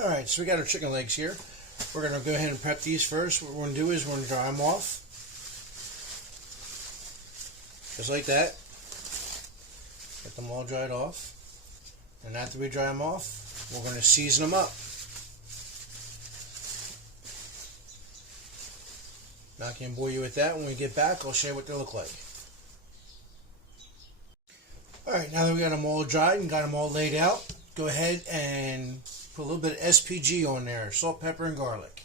Alright, so we got our chicken legs here. We're going to go ahead and prep these first. What we're going to do is we're going to dry them off. Just like that. Get them all dried off. And after we dry them off, we're going to season them up. Not going to bore you with that. When we get back, I'll show you what they look like. Alright, now that we got them all dried and got them all laid out, go ahead and put a little bit of SPG on there, salt, pepper, and garlic.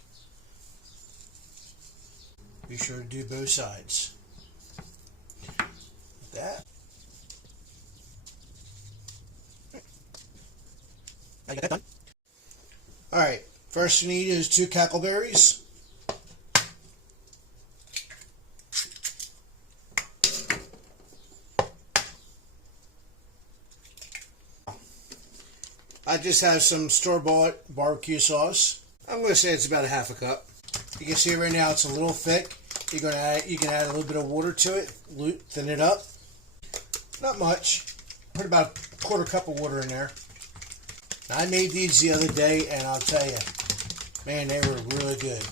Be sure to do both sides. Like that. I got that done. Alright, first you need is 2 cackleberries. I just have some store-bought barbecue sauce. I'm going to say it's about a ½ cup. You can see right now it's a little thick. You can add a little bit of water to it, thin it up. Not much. Put about a ¼ cup of water in there. Now, I made these the other day, and I'll tell you, man, they were really good.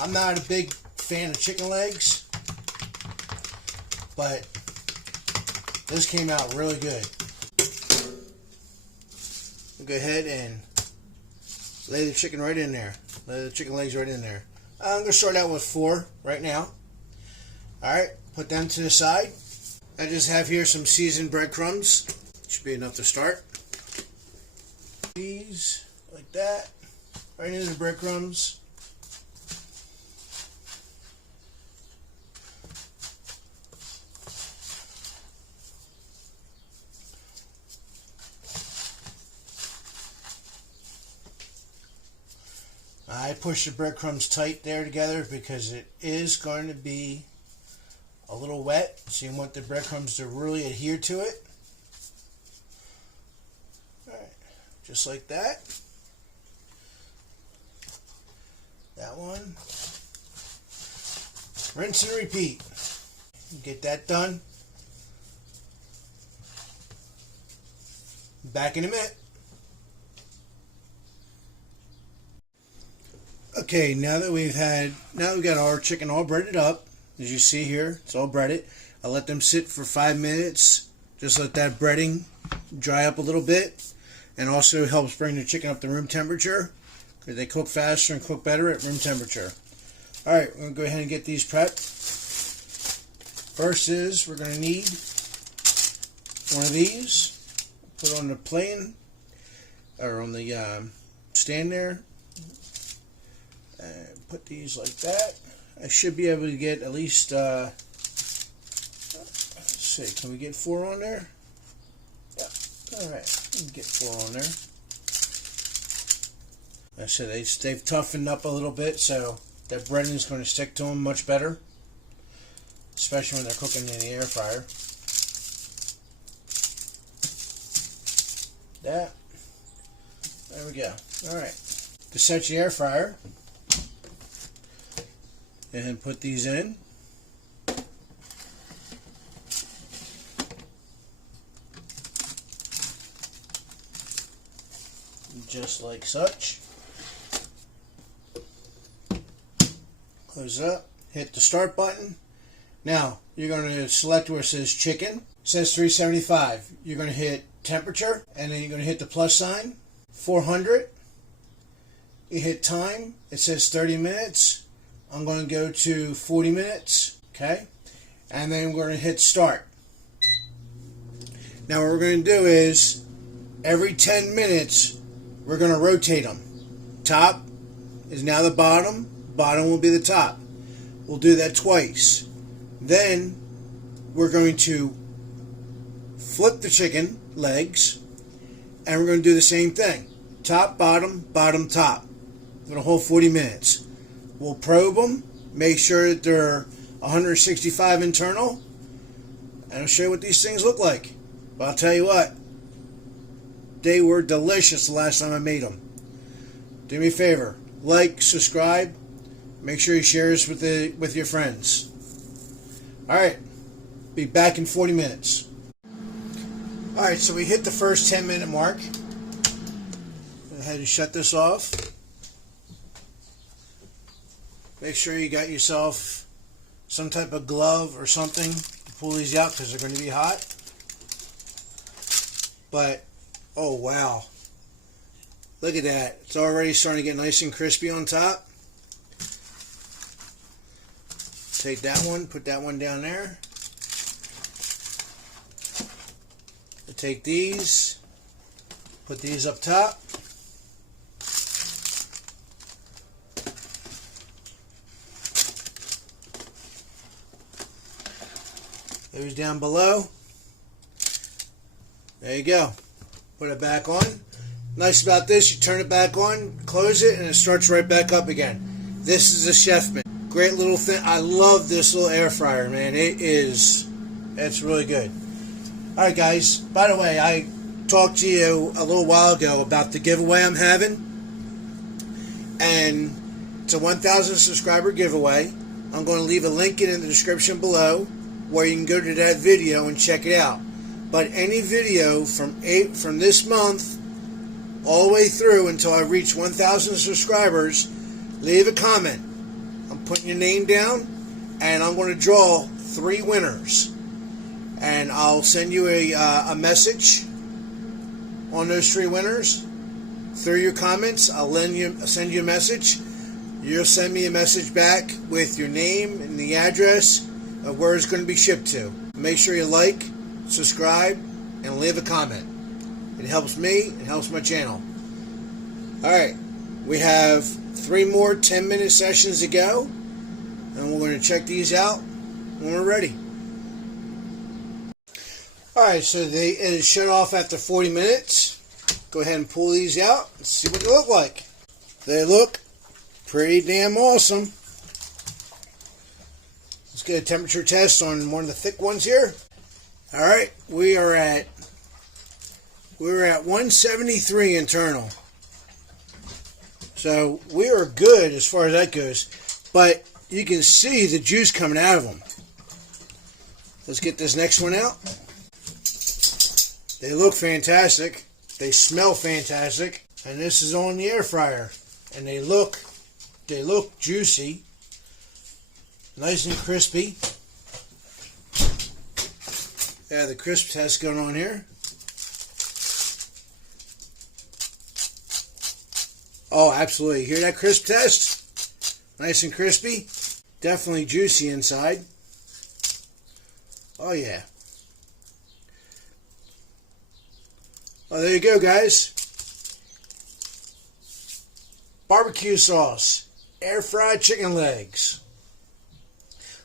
I'm not a big fan of chicken legs, but this came out really good. Go ahead and lay the chicken right in there. Lay the chicken legs right in there. I'm going to start out with 4 right now. Alright, put them to the side. I just have here some seasoned breadcrumbs. Should be enough to start. These, like that, right into the breadcrumbs. I push the breadcrumbs tight there together because it is going to be a little wet, so you want the breadcrumbs to really adhere to it. Alright, just like that. That one. Rinse and repeat. Get that done. Back in a minute. Okay, now we've got our chicken all breaded up. As you see here, it's all breaded. I let them sit for 5 minutes. Just let that breading dry up a little bit. And also helps bring the chicken up to room temperature, because they cook faster and cook better at room temperature. Alright, we're going to go ahead and get these prepped. First is, we're going to need one of these. Put on the plane, or on the stand there. And put these like that. I should be able to get at least, let's see, can we get 4 on there? Yeah, alright, we can get 4 on there. Like I said, they've toughened up a little bit, so that breading is going to stick to them much better. Especially when they're cooking in the air fryer. That. There we go. Alright. To set your air fryer, and put these in. Just like such. Close up. Hit the start button. Now, you're going to select where it says chicken. It says 375. You're going to hit temperature, and then you're going to hit the plus sign. 400. You hit time. It says 30 minutes. I'm going to go to 40 minutes, okay? And then we're going to hit start. Now what we're going to do is, every 10 minutes, we're going to rotate them. Top is now the bottom, bottom will be the top. We'll do that twice. Then, we're going to flip the chicken legs, and we're going to do the same thing. Top, bottom, bottom, top. For the whole 40 minutes. We'll probe them, make sure that they're 165 internal, and I'll show you what these things look like. But I'll tell you what, they were delicious the last time I made them. Do me a favor, like, subscribe, make sure you share this with your friends. Alright, be back in 40 minutes. Alright, so we hit the first 10-minute mark. Go ahead and shut this off. Make sure you got yourself some type of glove or something to pull these out because they're going to be hot. But, oh wow. Look at that. It's already starting to get nice and crispy on top. Take that one, put that one down there. I'll take these, put these up top. Those down below. There you go. Put it back on. Nice about this, you turn it back on, close it, and it starts right back up again. This is a Chefman. Great little thing. I love this little air fryer, man. It's really good. Alright guys, by the way, I talked to you a little while ago about the giveaway I'm having. And it's a 1,000 subscriber giveaway. I'm going to leave a link in the description below where you can go to that video and check it out. But any video from this month all the way through until I reach 1,000 subscribers, leave a comment. I'm putting your name down, and I'm going to draw 3 winners. And I'll send you a message on those 3 winners. Through your comments, I'll send you a message. You'll send me a message back with your name and the address of where it's going to be shipped to. Make sure you like, subscribe, and leave a comment. It helps me, it helps my channel. Alright, we have 3 more 10-minute sessions to go, and we're going to check these out when we're ready. Alright, so it is shut off after 40 minutes. Go ahead and pull these out and see what they look like. They look pretty damn awesome. Let's get a temperature test on one of the thick ones here. Alright, we're at 173 internal. So we are good as far as that goes. But you can see the juice coming out of them. Let's get this next one out. They look fantastic. They smell fantastic. And this is on the air fryer. And they look juicy. Nice and crispy. Yeah, the crisp test going on here. Oh, absolutely. Hear that crisp test? Nice and crispy. Definitely juicy inside. Oh, yeah. Oh, there you go, guys. Barbecue sauce. Air fried chicken legs.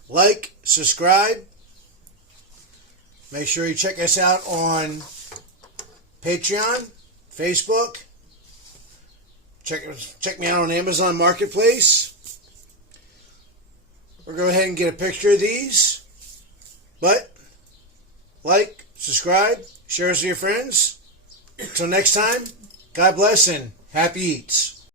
Like, subscribe. Make sure you check us out on Patreon, Facebook. Check me out on Amazon Marketplace. We'll go ahead and get a picture of these. But, like, subscribe, share us with your friends. Until next time, God bless and happy eats.